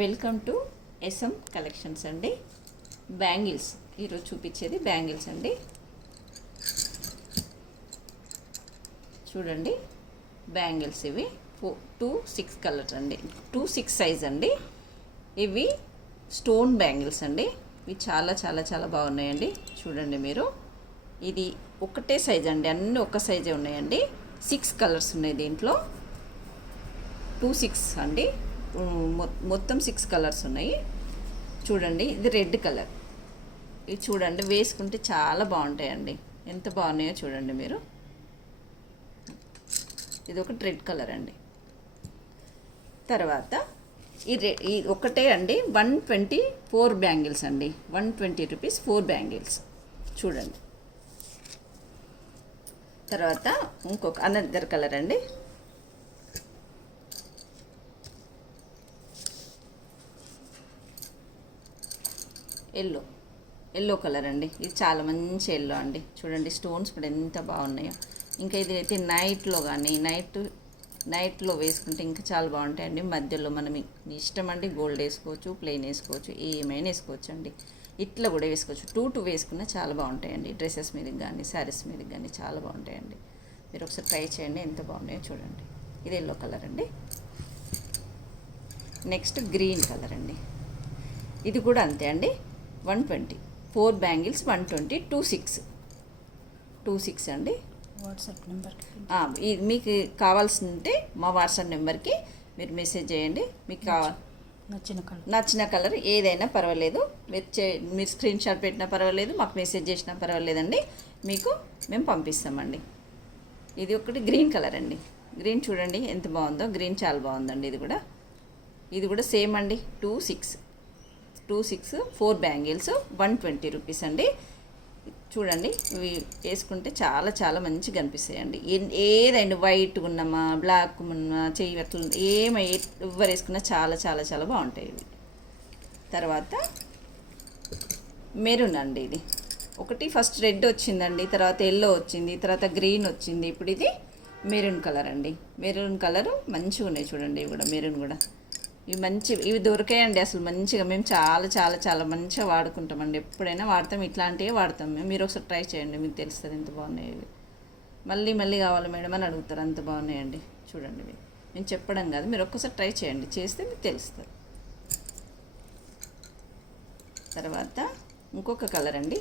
Welcome to S M collections అండి. Bangles ఈరోజు చూపించేది బ్యాంగిల్స్ అండి. చూడండి బ్యాంగిల్స్ ఇవి 2-6 కలర్ అండి, 2-6 సైజ్ అండి. ఇవి స్టోన్ బ్యాంగిల్స్ అండి. ఇవి చాలా చాలా చాలా బాగున్నాయండి. చూడండి మీరు, ఇది ఒకటే సైజ్ అండి, అన్నీ ఒక సైజే ఉన్నాయండి. 6 కలర్స్ ఉన్నాయి దీంట్లో. 2-6 అండి, మొత్తం 6 కలర్స్ ఉన్నాయి. చూడండి ఇది రెడ్ కలర్. ఇది చూడండి వేసుకుంటే చాలా బాగుంటాయండి. ఎంత బాగున్నాయో చూడండి మీరు. ఇది ఒకటి రెడ్ కలర్ అండి. తర్వాత ఈ ఒకటే అండి 124 బ్యాంగిల్స్ అండి. 120 రూపీస్ 4 బ్యాంగిల్స్. చూడండి. తర్వాత ఇంకొక అనదర్ కలర్ అండి. ఎల్లో కలర్ అండి. ఇది చాలా మంచి ఎల్లో అండి. చూడండి స్టోన్స్ కూడా ఎంత బాగున్నాయో. ఇంకా ఇది అయితే నైట్లో కానీ నైట్లో వేసుకుంటే ఇంకా చాలా బాగుంటాయండి. మధ్యలో మనం ఇష్టం అండి, గోల్డ్ వేసుకోవచ్చు, ప్లెయిన్ వేసుకోవచ్చు, ఏమైనా వేసుకోవచ్చు అండి. ఇట్లా కూడా వేసుకోవచ్చు. 2 వేసుకున్నా చాలా బాగుంటాయండి. డ్రెస్సెస్ మీదకి కానీ శారీస్ మీదకి కానీ చాలా బాగుంటాయండి. మీరు ఒకసారి ట్రై చేయండి, ఎంత బాగున్నాయో చూడండి. ఇది ఎల్లో కలర్ అండి. నెక్స్ట్ గ్రీన్ కలర్ అండి. ఇది కూడా అంతే అండి. 120 4 బ్యాంగిల్స్ 120 2-6 అండి. వాట్సాప్ నెంబర్కి మీకు కావాల్సి ఉంటే మా వాట్సాప్ నెంబర్కి మీరు మెసేజ్ చేయండి. మీకు నచ్చిన కలర్ ఏదైనా పర్వాలేదు. మీరు స్క్రీన్ షాట్ పెట్టినా పర్వాలేదు, మాకు మెసేజ్ చేసినా పర్వాలేదండి. మీకు మేము పంపిస్తామండి. ఇది ఒకటి గ్రీన్ కలర్ అండి. గ్రీన్ చూడండి ఎంత బాగుందో. గ్రీన్ చాలా బాగుందండి. ఇది కూడా సేమ్ అండి. 2-6 4 బ్యాంగిల్స్ 120 రూపీస్ అండి. చూడండి ఇవి వేసుకుంటే చాలా చాలా మంచిగా కనిపిస్తాయండి. ఏదైనా వైట్ ఉన్నమా, బ్లాక్ ఉన్నా, చెయ్యి అట్లా ఎవరు వేసుకున్నా చాలా చాలా చాలా బాగుంటాయి ఇవి. తర్వాత మెరూన్ అండి. ఇది ఒకటి ఫస్ట్ రెడ్ వచ్చిందండి, తర్వాత ఎల్లో వచ్చింది, తర్వాత గ్రీన్ వచ్చింది, ఇప్పుడు ఇది మెరూన్ కలర్ అండి. మెరూన్ కలర్ మంచిగా ఉన్నాయి చూడండి. ఇవి కూడా మెరూన్ కూడా ఇవి దొరికాయండి. అసలు మంచిగా మేము చాలా చాలా చాలా మంచిగా వాడుకుంటామండి. ఎప్పుడైనా వాడతాం, ఇట్లాంటివే వాడతాం మేము. మీరు ఒకసారి ట్రై చేయండి, మీకు తెలుస్తుంది ఎంత బాగున్నాయి ఇవి. మళ్ళీ కావాలి మేడం అని అడుగుతారు, అంత బాగున్నాయండి. చూడండి నేను చెప్పడం కాదు, మీరు ఒక్కసారి ట్రై చేయండి, చేస్తే మీకు తెలుస్తుంది. తర్వాత ఇంకొక కలర్ అండి.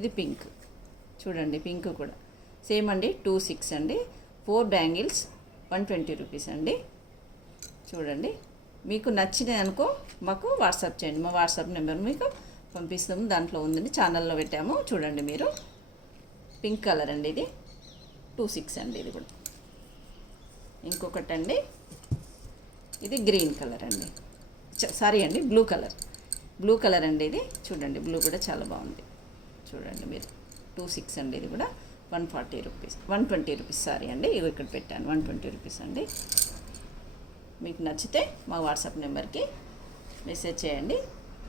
ఇది పింక్. చూడండి పింక్ కూడా సేమ్ అండి. 2-6 అండి. 4 బ్యాంగిల్స్ 120 రూపీస్ అండి. చూడండి మీకు నచ్చినది అనుకో మాకు వాట్సాప్ చేయండి. మా వాట్సాప్ నెంబర్ మీకు పంపిస్తాము, దాంట్లో ఉందండి, ఛానల్లో పెట్టాము. చూడండి మీరు, పింక్ కలర్ అండి. ఇది 2-6 అండి. ఇది కూడా ఇంకొకటి అండి. ఇది గ్రీన్ కలర్ అండి. సారీ అండి, బ్లూ కలర్ అండి. ఇది చూడండి, బ్లూ కూడా చాలా బాగుంది. చూడండి మీరు, 2-6 అండి. ఇది కూడా 120 రూపీస్ సారీ అండి. ఇవి ఇక్కడ పెట్టాను 120 రూపీస్ అండి. మీకు నచ్చితే మా వాట్సాప్ నెంబర్కి మెసేజ్ చేయండి,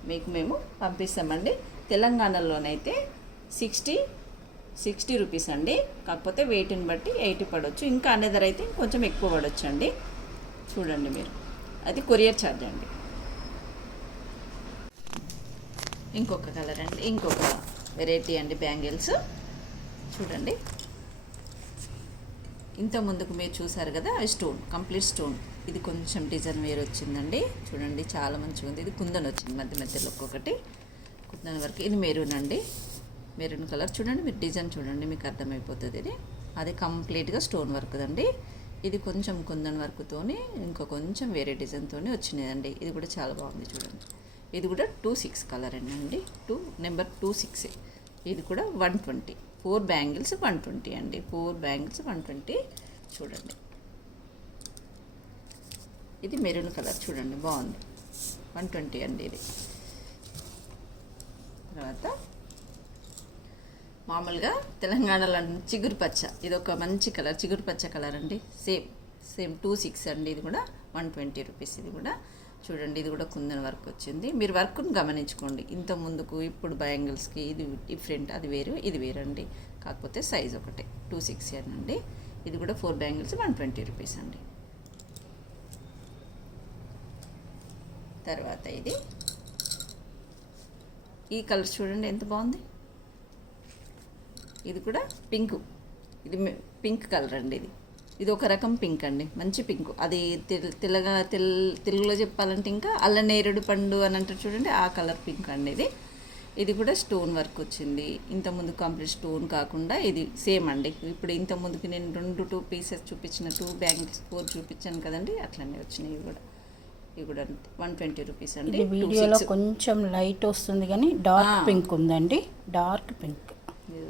మీకు మేము పంపిస్తామండి. తెలంగాణలోనైతే 60 రూపీస్ అండి. కాకపోతే వెయిట్ని బట్టి 80 పడవచ్చు, ఇంకా అనేదర్ అయితే కొంచెం ఎక్కువ పడవచ్చు అండి. చూడండి మీరు, అది కొరియర్ ఛార్జ్ అండి. ఇంకొక కలర్ అండి, ఇంకొక వెరైటీ అండి బ్యాంగిల్స్. చూడండి ఇంత ముందుకు మీరు చూసారు కదా, స్టోన్, కంప్లీట్ స్టోన్. ఇది కొంచెం డిజైన్ వేరు వచ్చిందండి. చూడండి చాలా మంచిగా ఉంది. ఇది కుందన్ వచ్చింది మధ్యలో ఒక్కొక్కటి కుందన్ వరకు. ఇది మెరూన్ అండి, మెరూన్ కలర్. చూడండి మీరు డిజైన్ చూడండి, మీకు అర్థమైపోతుంది. అది కంప్లీట్గా స్టోన్ వర్క్ అండి. ఇది కొంచెం కుందన్ వర్క్తోని ఇంకా కొంచెం వేరే డిజైన్తో వచ్చినాయండి. ఇది కూడా చాలా బాగుంది చూడండి. ఇది కూడా 2-6 కలర్ అండి. నెంబర్ 2-6. ఇది కూడా 120. 4 బ్యాంగిల్స్ 120 అండి. 4 బ్యాంగిల్స్ 120. చూడండి ఇది మెరూన్ కలర్. చూడండి బాగుంది, 120 అండి. ఇది తర్వాత మామూలుగా తెలంగాణలో చిగురు పచ్చ. ఇది ఒక మంచి కలర్, చిగురు పచ్చ కలర్ అండి. సేమ్ 2-6 అండి. ఇది కూడా 120 రూపీస్. ఇది కూడా చూడండి, ఇది కూడా కుందన్ వర్క్ వచ్చింది. మీరు వర్క్ను గమనించుకోండి. ఇంత ముందుకు ఇప్పుడు బ్యాంగిల్స్కి ఇది డిఫరెంట్, అది వేరు, ఇది వేరండి. కాకపోతే సైజ్ ఒకటే 2-6 అండి. ఇది కూడా 4 బ్యాంగిల్స్ 120 రూపీస్ అండి. తర్వాత ఇది ఈ కలర్ చూడండి ఎంత బాగుంది. ఇది కూడా పింక్, ఇది పింక్ కలర్ అండి. ఇది ఒక రకం పింక్ అండి, మంచి పింక్. అది తెలుగులో చెప్పాలంటే ఇంకా అల్లనేరుడు పండు అని అంటారు చూడండి, ఆ కలర్ పింక్ అండి ఇది. ఇది కూడా స్టోన్ వర్క్ వచ్చింది. ఇంతకుముందు కంప్లీట్ స్టోన్ కాకుండా ఇది సేమ్ అండి. ఇప్పుడు ఇంతకుముందుకి నేను 2 పీసెస్ చూపించిన 2 బ్యాంగిల్స్ 4 చూపించాను కదండి, అట్లనే వచ్చినాయి. ఇవి కూడా 120 రూపీస్ అండి. వీడియోలో కొంచెం లైట్ వస్తుంది కానీ డార్క్ పింక్ ఉందండి, డార్క్ పింక్. ఇది